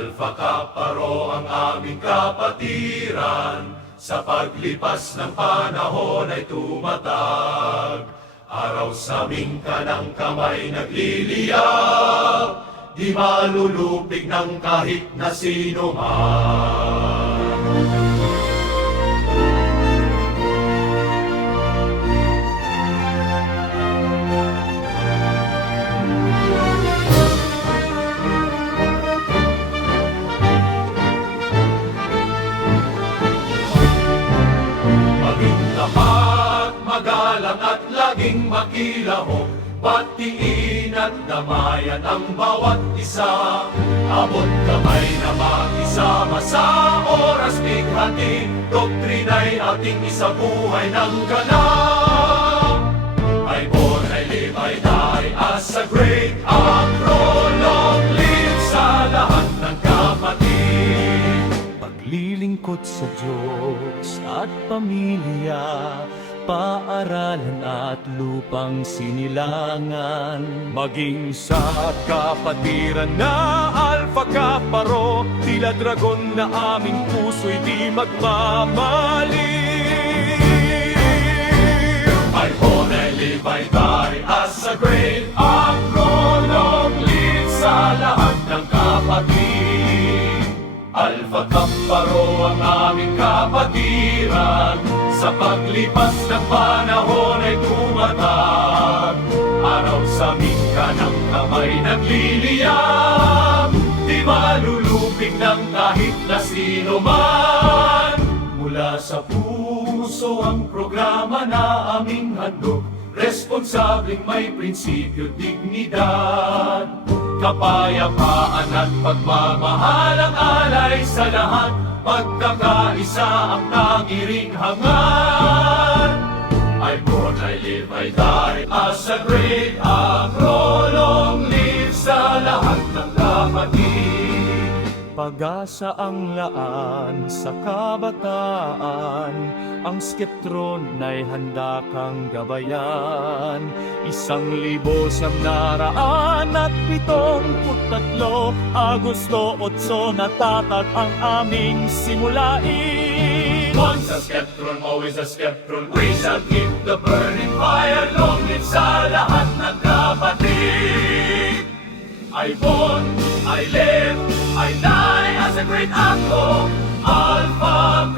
Alpha Kaparo ang aming kapatiran, sa paglipas ng panahon ay tumatag. Araw sa aming kanang kamay nagliliyab, di malulupig ng kahit na sino man. Maging tapat, magalang at laging makilahok, batiin at damayan ang bawat isa. Abot kamay na makisama sa oras bighati, doktrina'y ating isabuhay ng ganap. I born, I live, I die as a great acrolog, live sa lahat ng kapatid. Paglilingkod sa Diyos at pamilya, paaralan at lupang sinilangan, maging sa kapatiran na Alpha Kaparo, tila dragon na aming puso'y di magmamaliw. I born, I live, I die as a great acrolog, live sa lahat ng kapatid. Alpha Kaparo ang aming kapatiran, sa paglipas ng panahon ay tumatag. Araw sa aming kanang kamay nagliliyab, di malulupig ng kahit na sino man. Mula sa puso ang programa na aming handog, responsableng may prinsipyo, dignidad, kapayapaan at pagmamahal ang alay sa lahat. Pagkakaisa ang tangiring hangat. I born, I live, I die as a great acrolog, live sa lahat ng kapatid. Pag-asa ang laan sa kabataan, ang skeptron ay handa kang gabayan. 1,973 Agosto 8 natatag ang aming simulain. Once a skeptron, always a skeptron, we shall keep the burning fire, long live sa lahat ng kapatid. I born, I live, I die as a great acro, Alpha